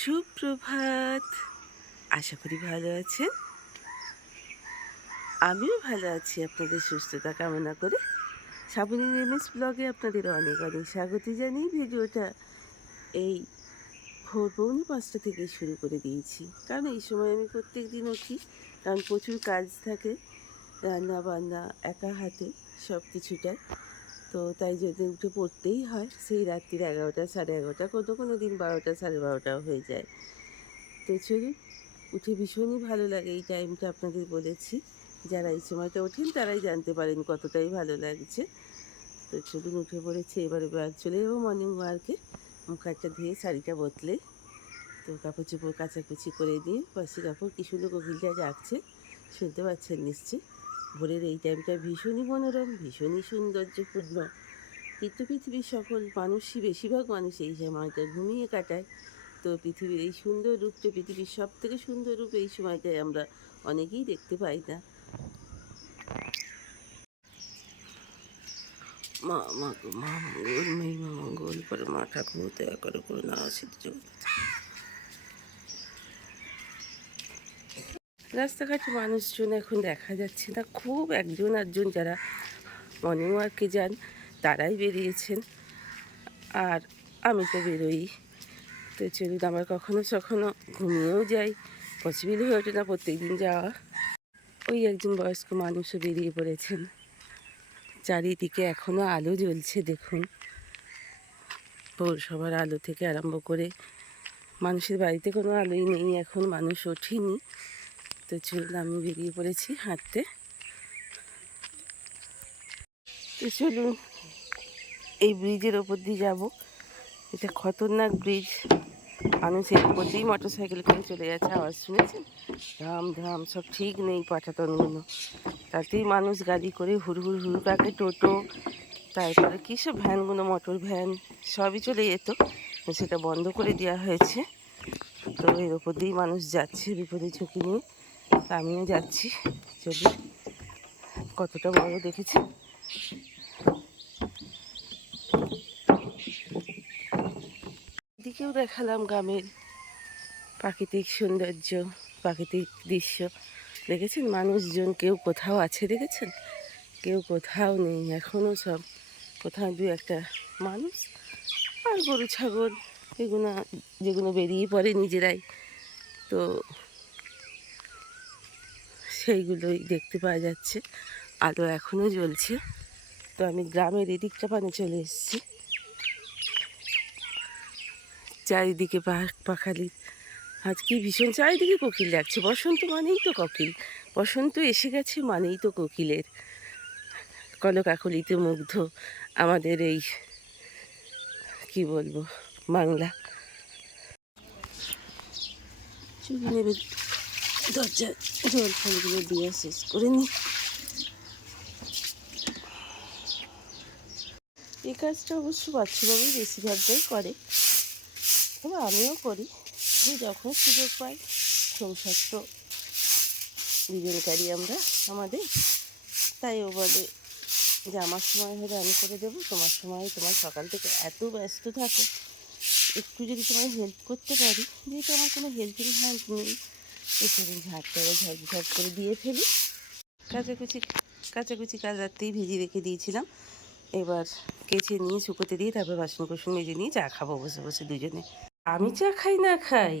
সুপ্রভাত। আশা করি ভালো আছেন। আমিও ভালো আছি আপনাদের সুস্থতা কামনা করে। শ্রাবণীর এমএস ব্লগে আপনাদের অনেক অনেক স্বাগত জানিয়ে ভিডিওটা এই ভোর পৌনে ৫টা থেকেই শুরু করে দিয়েছি। কারণ এই সময় আমি প্রত্যেকদিন উঠি, কারণ প্রচুর কাজ থাকে, রান্না বান্না একা হাতে সব কিছুটাই। তো তাই যদি উঠে পড়তেই হয়, সেই রাত্রির ১১টা ১১:৩০, কোনো দিন ১২টা ১২:৩০ হয়ে যায়। তো চলুন, উঠে ভীষণই ভালো লাগে এই টাইমটা, আপনাদের বলেছি। যারা এই সময়টা ওঠেন তারাই জানতে পারেন কতটাই ভালো লাগছে। তো চলুন, উঠে পড়েছি। এবারে চলে যাবো মর্নিং ওয়ার্কে। মুখ হাতটা ধুয়ে শাড়িটা বদলে, তো কাপড় চোপড় কাচাকুচি করে দিয়ে বাসি কাপড় কি সুন্দর কোকিলটা ডাকছে, শুনতে পাচ্ছেন নিশ্চয়ই। ভোরের এই টাইমটা ভীষণই মনোরম, ভীষণই সৌন্দর্যপূর্ণ। কিন্তু পৃথিবীর সকল মানুষই, বেশিরভাগ মানুষ এই সময়টা ঘুমিয়ে কাটায়। তো পৃথিবীর এই সুন্দর রূপটা, পৃথিবীর সব থেকে সুন্দর রূপ এই সময়টায় আমরা অনেকেই দেখতে পাই না। মা মা গো মা মঙ্গল, মহিমা মঙ্গল করে মা ঠাকুর দয়া করে করুণা সিদ্ধ। রাস্তাঘাটে মানুষজন এখন দেখা যাচ্ছে না, খুব একজন আধজন যারা মর্নিং ওয়ার্কে যান তারাই বেরিয়েছেন, আর আমি তো বেরোই। তো চলুন, আমার কখনো সখনো ঘুমিয়েও যাই, পসিবল হয়ে ওঠে না প্রত্যেক দিন যাওয়া। ওই একজন বয়স্ক মানুষও বেরিয়ে পড়েছেন। চারিদিকে এখনও আলো জ্বলছে, দেখুন। পৌরসভার আলো থেকে আরম্ভ করে মানুষের বাড়িতে কোনো আলোই নেই এখন, মানুষ ওঠেনি। তো চলুন, আমি বেরিয়ে পড়েছি হাঁটতে। তো চলুন, এই ব্রিজের ওপর দিয়ে যাব। এটা খতরনাক ব্রিজ, মানুষ এর উপর দিয়েই মোটর সাইকেল করে চলে যাচ্ছে, আওয়াজ শুনেছেন? ধাম ধাম, সব ঠিক নেই পাঠাতনগুলো, তাতেই মানুষ গাড়ি করে হুড় কাকে টোটো, তারপরে কী সব ভ্যানগুলো, মোটর ভ্যান সবই চলে যেত, সেটা বন্ধ করে দেওয়া হয়েছে। তো এর ওপর দিয়েই মানুষ যাচ্ছে বিপদের ঝুঁকি নিয়ে, আমিও যাচ্ছি। চলুন, কতটা বড় দেখেছি। এদিকেও দেখালাম গ্রামের প্রাকৃতিক সৌন্দর্য, প্রাকৃতিক দৃশ্য। দেখেছেন মানুষজন কেউ কোথাও আছে, দেখেছেন? কেউ কোথাও নেই এখনও, সব কোথাও দু একটা মানুষ আর গরু ছাগল এগুলো, যেগুলো বেরিয়ে পড়ে নিজেরাই, তো সেইগুলোই দেখতে পাওয়া যাচ্ছে। আলো এখনও জ্বলছে। তো আমি গ্রামের এদিকটা পানে চলে এসেছি। চারিদিকে পাখালি, আজকে ভীষণ চারিদিকে কোকিল ডাকছে। বসন্ত মানেই তো কোকিল, বসন্ত এসে গেছে মানেই তো কোকিলের কলকাকলিতে মুগ্ধ আমাদের এই, কি বলবো, বাংলা। চলুন এবার দরজা জল ফলগুলো দিয়ে শেষ করে নিই। এই কাজটা অবশ্য বাচ্চাবাবুই বেশিরভাগটাই করে, তবে আমিও করি, যে যখন সুযোগ পাই। সংসার তো দুজনকারই আমরা আমাদের, তাই ও বলে যে আমার সময় হলে আমি করে দেবো, তোমার সময়, তোমার সকাল থেকে এত ব্যস্ত থাকো, একটু যদি তোমায় হেল্প করতে পারি, যেহেতু আমার কোনো হেল্পিং হ্যান্ড নেই, একটু ঝাড়টা ঝাড় করে দিয়ে ফেলি। কাচাকুচি কাচাকুচি কাল রাত্রেই ভিজিয়ে রেখে দিয়েছিলাম, এবার কেচে নিয়ে শুকোতে দিয়ে তারপর বাসন কোসন মেজে নিয়ে চা খাবো বসে বসে দুজনে। আমি চা খাই না খাই,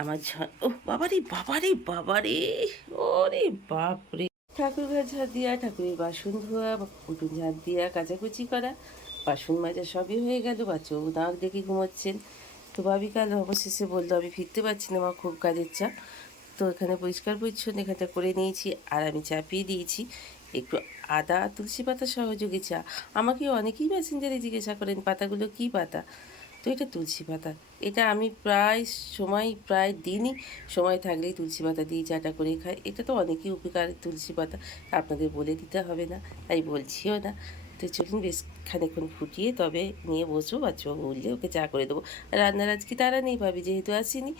আমার ও বাবারে বাবারে বাবারে, ওরে বাপরে! ঠাকুর ঘর ঝাড় দিয়া, ঠাকুরের বাসন ধোয়া, উঠোন ঝাড় দিয়া, কাচাকুচি করা, বাসন মাজা সবই হয়ে গেল। বাচ্চাবাবু দাঁত ডেকে ঘুমোচ্ছেন। তো ভাবি কাল অবশেষে বললো আমি ফিরতে পারছি না, আমার খুব কাজের চাপ। তো এখানে পরিষ্কার পরিচ্ছন্ন এখানটা করে নিয়েছি, আর আমি চাপিয়ে দিয়েছি একটু আদা তুলসী পাতা সহযোগী চা। আমাকে অনেকেই মেসেঞ্জারে জিজ্ঞাসা করেন পাতাগুলো কী পাতা, তো এটা তুলসী পাতা। এটা আমি প্রায় দিনই সময় থাকলেই তুলসী পাতা দিয়ে চাটা করে খাই। এটা তো অনেকই উপকার তুলসী পাতা, আপনাদের বলে দিতে হবে না, তাই বলছিও না। তো চলুন বেশ খানিকক্ষণ ফুটিয়ে তবে নিয়ে বসবো, বাচ্চাবাবু উঠলে ওকে চা করে দেবো। রান্নার আজকে তারা নেই, ভাবি যেহেতু আসেনি,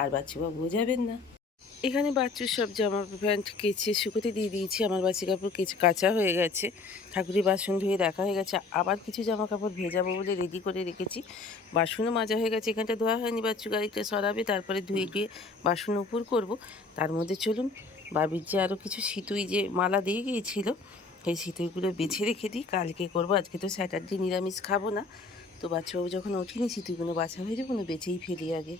আর বাচ্চাবাবুও যাবেন না। এখানে বাচ্চুর সব জামা প্যান্ট কেচে শুকোতে দিয়ে দিয়েছি। আমার বাসি কাপড় কাচা হয়ে গেছে, ঠাকুরের বাসন ধুয়ে রাখা হয়ে গেছে। আবার কিছু জামা কাপড় ভেজাবো বলে রেডি করে রেখেছি। বাসনও মাজা হয়ে গেছে, এখানটা ধোয়া হয়নি, বাচ্চু গাড়িটা সরাবে, তারপরে ধুয়ে টুয়ে বাসন উপর করব। তার মধ্যে চলুন বাবির যে আরও কিছু সিতুই যে মালা দিয়ে গিয়েছিল, সেই সিতুইগুলো বেছে রেখে দিই, কালকে করব। আজকে তো স্যাটারডে, নিরামিষ খাবো না। তো বাচ্চাবাবু যখন ওঠেনি সিতুইগুলো বাছা হয়ে যাবে, বেছেই ফেলি আগে।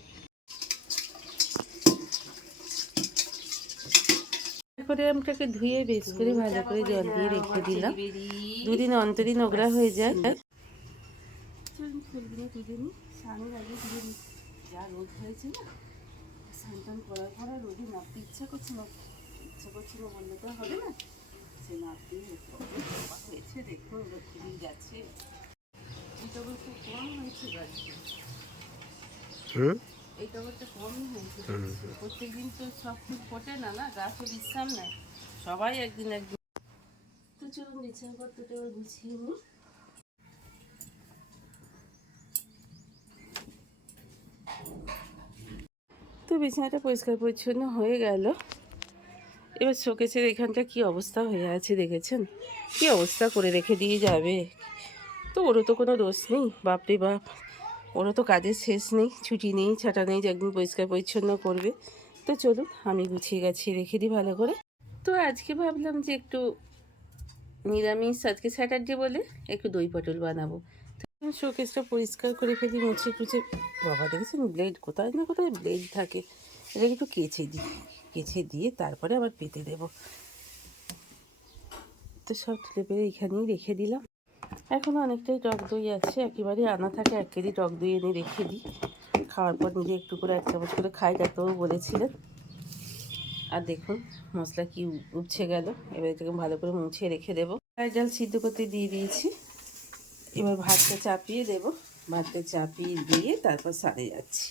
করে আমটাকে ধুয়ে বেশ করে ভালো করে জল দিয়ে রেখে দিলাম, দুদিন অন্তরই নোংরা হয়ে যায়। ফুলগুলো তুলে নিই, স্নানের আগে ধুয়ে নিই। যা রোদ হয়েছে না, স্নান টান করার পর আর রোদে নামতে ইচ্ছা করছে না বললে তো হবে না। সে নামতেই হয়েছে, দেখুন লক্ষ্মী যাচ্ছে। এই টগরটা কম হয়েছে গাছটা, এই টগরটা কমই হয়েছে। প্রত্যেকদিন তো সব ফুল ফোটে না, গাছও বিশ্রাম নেয়, সবাই একদিন একদিন। তো চলুন বিছানাপত্রটা এবার গুছিয়ে নিই। তো বিছানাটা পরিষ্কার পরিচ্ছন্ন হয়ে গেল। এবার শোকেসের এখানটা কি অবস্থা হয়ে আছে দেখেছেন, কি অবস্থা করে রেখে দিয়ে যাবে। তো ওরও তো কোনো দোষ নেই, বাপরে বাপ, ওরও তো কাজের শেষ নেই, ছুটি নেই, ছাটা নেই যে একদিন পরিষ্কার পরিচ্ছন্ন করবে। তো চলুন আমি গুছিয়ে গাছিয়ে রেখে দিই ভালো করে। তো আজকে ভাবলাম যে একটু নিরামিষ, আজকে স্যাটারডে বলে একটু দই পটল বানাবো। শোকেসটা পরিষ্কার করে ফেলি, মুছে টুছে। বাবা দেখেছেন ব্লেড, কোথায় না কোথায় ব্লেড থাকে, এটাকে একটু কেচে দিয়ে তারপরে আবার পেতে দেব। তো সব তুলে পেরে এখানেই রেখে দিলাম। এখনও অনেকটাই টক দই আছে, একেবারে আনা থাকে 1 কেজি টক দই এনে রেখে দিই। খাওয়ার পর নিজে একটু করে 1 চামচ করে খাই, ডাক্তারবাবু বলেছিলেন। আর দেখুন মশলা কি উঠছে গেল, এবার এটাকে ভালো করে মুছে রেখে দেবো। ডাল সিদ্ধ করতে দিয়ে দিয়েছি, এবার ভাতটা চাপিয়ে দেব। ভাতটা চাপিয়ে দিয়ে তারপর স্নানে যাচ্ছি।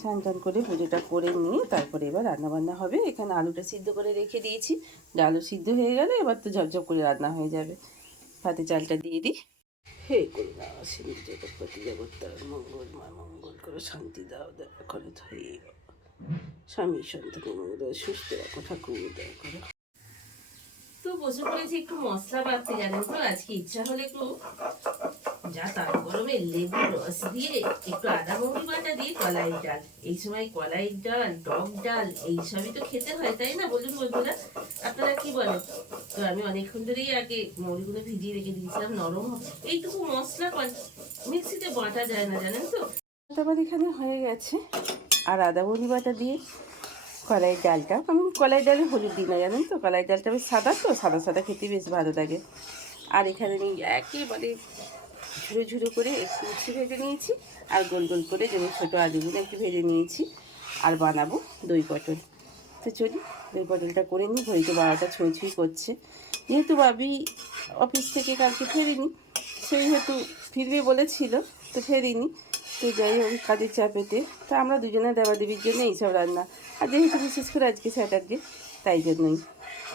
স্নান টান করে পুজোটা করে নিয়ে তারপরে এবার রান্নাবান্না হবে। এখানে আলুটা সিদ্ধ করে রেখে দিয়েছি, ডালও সিদ্ধ হয়ে গেলে এবার তো ঝপঝপ করে রান্না হয়ে যাবে। ভাতে চালটা দিয়ে দিই। হে করুণা সিন্ধু জগৎপতি জগত্তার মঙ্গল, মা মঙ্গল করো, শান্তি দাও, দয়া করে ধরে স্বামী সন্তানের মঙ্গল, সুস্থ রাখো ঠাকুর, দয়া করো। তো বসে পড়েছি একটু মশলা বাটতে, জানেন তো আজকে ইচ্ছা হলে একটু যা তার গরমে লেবুর রস দিয়ে একটু আদা মৌরি বাটা দিয়ে কলাইয়ের ডাল। এই সময় কলাইয়ের ডাল, টক ডাল এইসবই তো খেতে হয়, তাই না বলুন বন্ধুরা, আপনারা কি বলেন? তো আমি অনেকক্ষণ ধরেই আগে মৌরিগুলো ভিজিয়ে রেখে দিয়েছিলাম, নরম হবে। এইটুকু মশলা মিক্সিতে বাটা যায় না, জানেন তো। আবার এখানে হয়ে গেছে, আর আদা মৌরি বাটা দিয়ে কলাইয়ের ডালটা, আমি কলাইয়ের ডালে হলুদ দিই না, জানেন তো। কলাইয়ের ডালটা বেশ সাদা, তো সাদা সাদা খেতে বেশ ভালো লাগে। আর এখানে আমি একেবারে ঝুড়ো ঝুড়ো করে একটু উচ্ছে ভেজে নিয়েছি, আর গোল গোল করে যেমন ছোটো আলুগুলো একটু ভেজে নিয়েছি। আর বানাবো দই পটল। তো চলি দই পটলটা করে নিই, ঘড়িতে 12টা ছুঁই ছুঁই করছে। যেহেতু ভাবি অফিস থেকে কালকে ফেরিনি, সেই হেতু ফিরবে বলেছিল, তো ফেরিনি। তো যাই হোক কাজের চাপেতে তো আমরা দুজনে দেবাদেবীর জন্য এইসব রান্না, আর যেহেতু বিশেষ করে আজকে স্যাটারডে তাই জন্যই।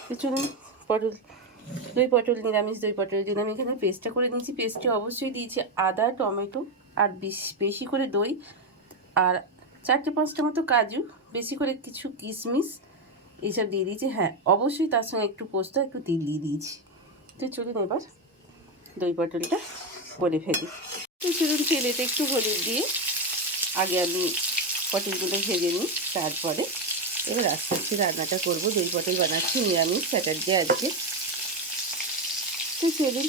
তো চলুন দই পটল, নিরামিষ দই পটলের জন্য আমি এখানে পেস্টটা করে নিয়েছি। পেস্টে অবশ্যই দিয়েছি আদা, টমেটো, আর বেশি করে দই, আর 4-5টা মতো কাজু, বেশি করে কিছু কিশমিশ, এইসব দিয়ে দিয়েছি। হ্যাঁ অবশ্যই তার সঙ্গে একটু পোস্ত, একটু তিল দিয়ে দিয়েছি। তো চলুন এবার দই পটলটা করে ফেলি। তো চলুন তেলেতে একটু হলুদ দিয়ে আগে আমি পটলগুলো ভেজে নিই, তারপরে এবার আস্তে আস্তে রান্নাটা করবো। দই পটল বানাচ্ছি নিরামিষ স্যাটারডে আজকে। তো চলুন,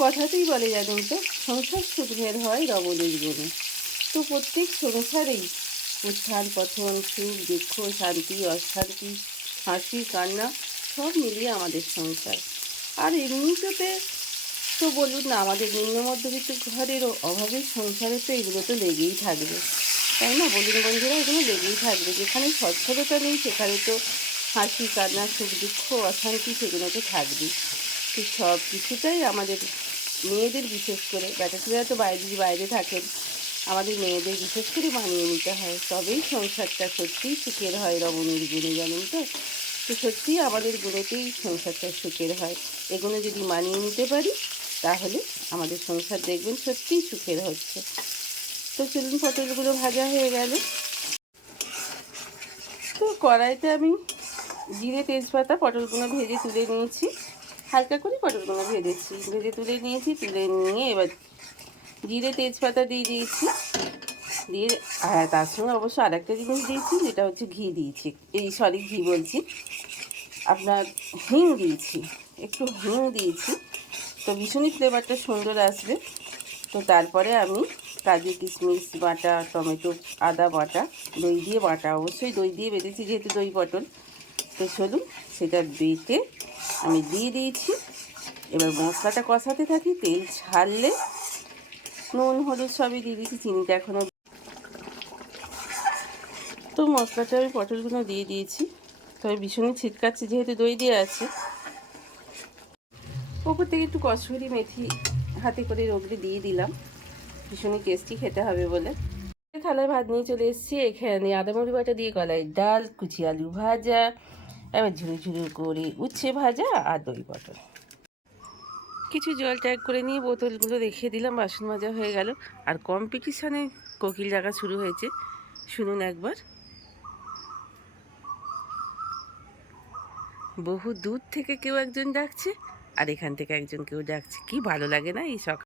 কথাতেই বলে জানেন তো, সংসার সুখের হয় রমণীর গুণে। তো প্রত্যেক সংসারেই উত্থান পতন, সুখ দুঃখ, শান্তি অশান্তি, হাসি কান্না সব মিলিয়ে আমাদের সংসার। আর এমনিতে তো বলুন না, আমাদের নিম্ন মধ্যবিত্ত ঘরেরও অভাবের সংসারে তো এগুলো তো লেগেই থাকবে, তাই না বলুন বন্ধুরা, এগুলো লেগেই থাকবে। যেখানে স্বচ্ছলতা নেই সেখানে তো হাসি কান্না, সুখ দুঃখ, অশান্তি সেগুলো তো থাকবেই। তো সব কিছুটাই আমাদের মেয়েদের, বিশেষ করে বেটা ছেলেরা তো বাইরে থাকেন, আমাদের মেয়েদের বিশেষ করে মানিয়ে নিতে হয়, তবেই সংসারটা সত্যিই সুখের হয় রমণীর গুণে, জানেন তো। তো সত্যিই আমাদের গুণেতেই সংসারটা সুখের হয়। এগুলো যদি মানিয়ে নিতে পারি তাহলে আমাদের সংসার দেখবেন সত্যিই সুখের হচ্ছে। তো চলুন পটলগুলো ভাজা হয়ে গেল। তো কড়াইতে আমি জিরে তেজপাতা পটলগুলো ভেজে তুলে নিয়েছি, হালকা করে পটলগুলো ভেজে তুলে নিয়েছি। তুলে নিয়ে এবার জিরে তেজপাতা দিয়ে দিয়েছি, দিয়ে আর তার সঙ্গে অবশ্য আরেকটা জিনিস দিয়েছি, যেটা হচ্ছে ঘি দিয়েছি, ঘি বলছি, আপনার হিং দিয়েছি, একটু হিং দিয়েছি, তো ভীষণই ফ্লেভারটা সুন্দর আসবে। তো তারপরে আমি কাজু কিশমিশ বাটা, টমেটো আদা বাটা, দই দিয়ে বাটা, অবশ্যই দই দিয়ে বেটেছি যেহেতু দই পটল, তো চলুন সেটা বেটে আমি দিয়ে দিয়েছি। এবার মশলাটা কষাতে থাকি, তেল ছাড়লে নুন হলুদ সবই দিয়ে দিয়েছি, চিনিটা এখনও। তো মশলাটা আমি পটলগুলো দিয়ে দিয়েছি, তবে ভীষণই ছিটকাচ্ছে যেহেতু দই দিয়ে আছে। ওপর থেকে একটু কসুরি মেথি হাতে করে রগড়ে দিয়ে দিলাম, ভীষণই টেস্টি খেতে হবে বলে। থালায় ভাত নিয়ে চলে এসেছি, এখানে আদামরি বাটা দিয়ে কলাইয়ের ডাল, কুচি আলু ভাজা, এবার ঝুড়ো ঝুড়ো করে উচ্ছে ভাজা আর দই পটল। কিছু জল ট্যাগ করে নিয়ে বোতলগুলো রেখে দিলাম, বাসন মাজা হয়ে গেল। আর কম্পিটিশানে কোকিল ডাকা শুরু হয়েছে, শুনুন একবার। বহু দূর থেকে কেউ একজন ডাকছে, আর এখান থেকে একজন কেউ ডাকছে। কি ভালো লাগে না এই সকাল।